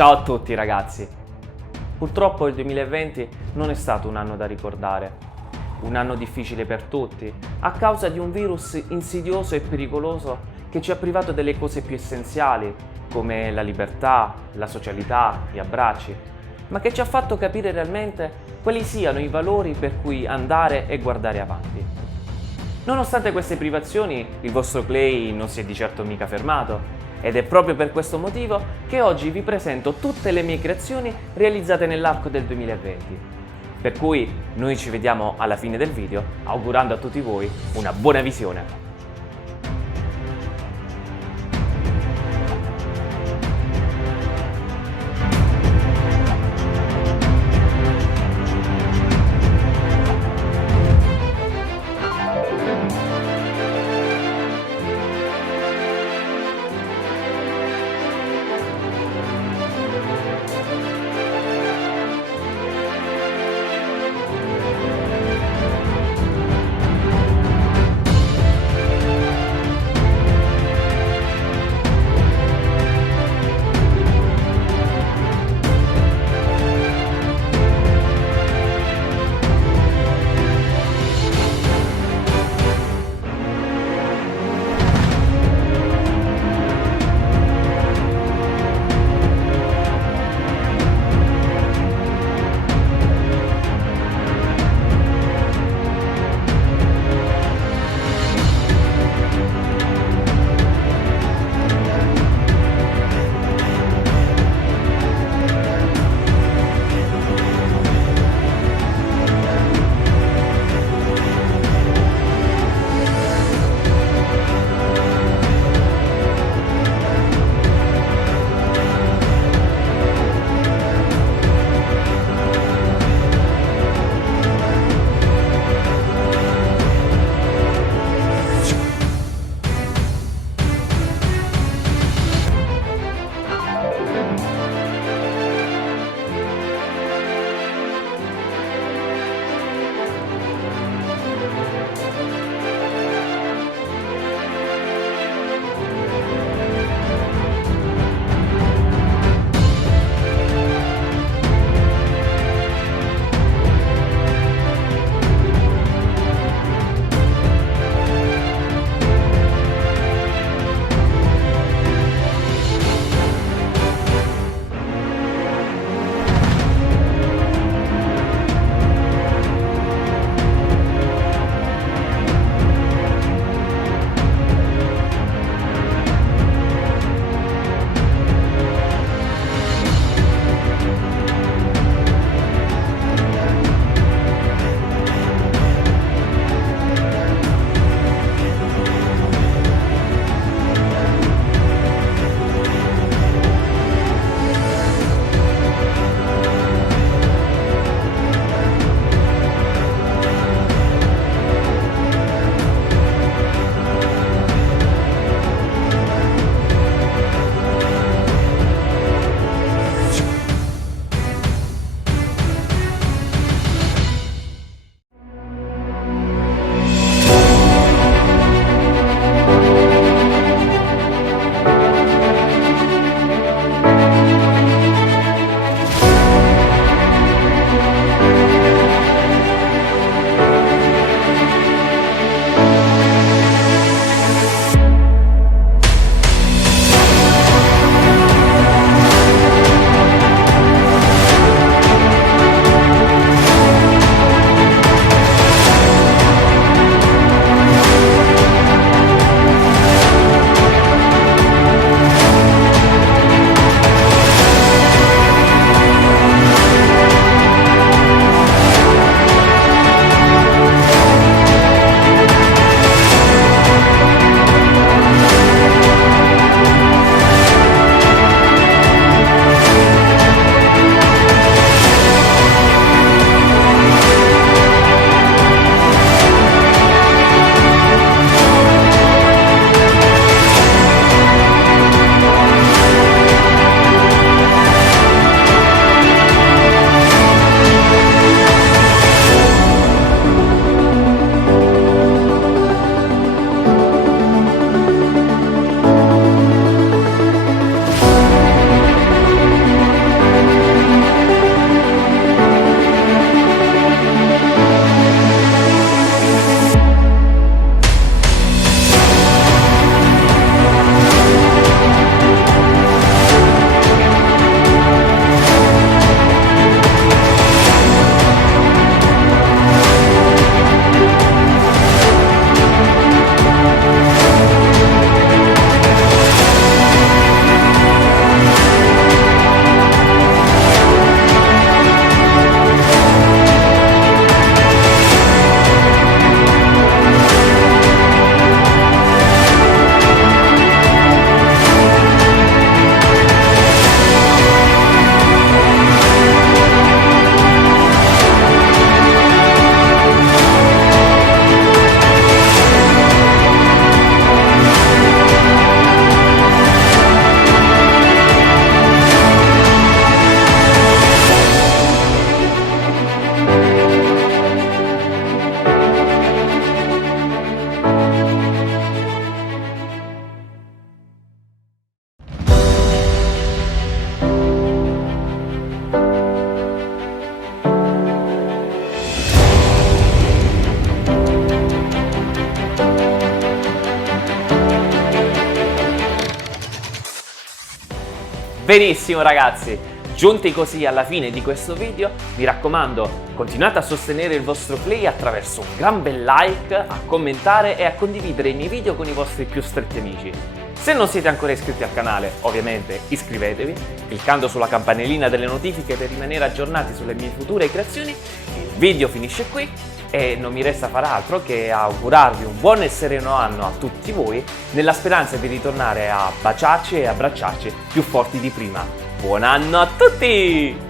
Ciao a tutti ragazzi! Purtroppo il 2020 non è stato un anno da ricordare, un anno difficile per tutti, a causa di un virus insidioso e pericoloso che ci ha privato delle cose più essenziali, come la libertà, la socialità, gli abbracci, ma che ci ha fatto capire realmente quali siano i valori per cui andare e guardare avanti. Nonostante queste privazioni, il vostro Clay non si è di certo mica fermato, ed è proprio per questo motivo che oggi vi presento tutte le mie creazioni realizzate nell'arco del 2020. Per cui noi ci vediamo alla fine del video, augurando a tutti voi una buona visione. Benissimo ragazzi, giunti così alla fine di questo video, mi raccomando, continuate a sostenere il vostro play attraverso un gran bel like, a commentare e a condividere i miei video con i vostri più stretti amici. Se non siete ancora iscritti al canale, ovviamente iscrivetevi, cliccando sulla campanellina delle notifiche per rimanere aggiornati sulle mie future creazioni. Il video finisce qui e non mi resta far altro che augurarvi un buon e sereno anno a tutti voi, nella speranza di ritornare a baciarci e abbracciarci più forti di prima. Buon anno a tutti!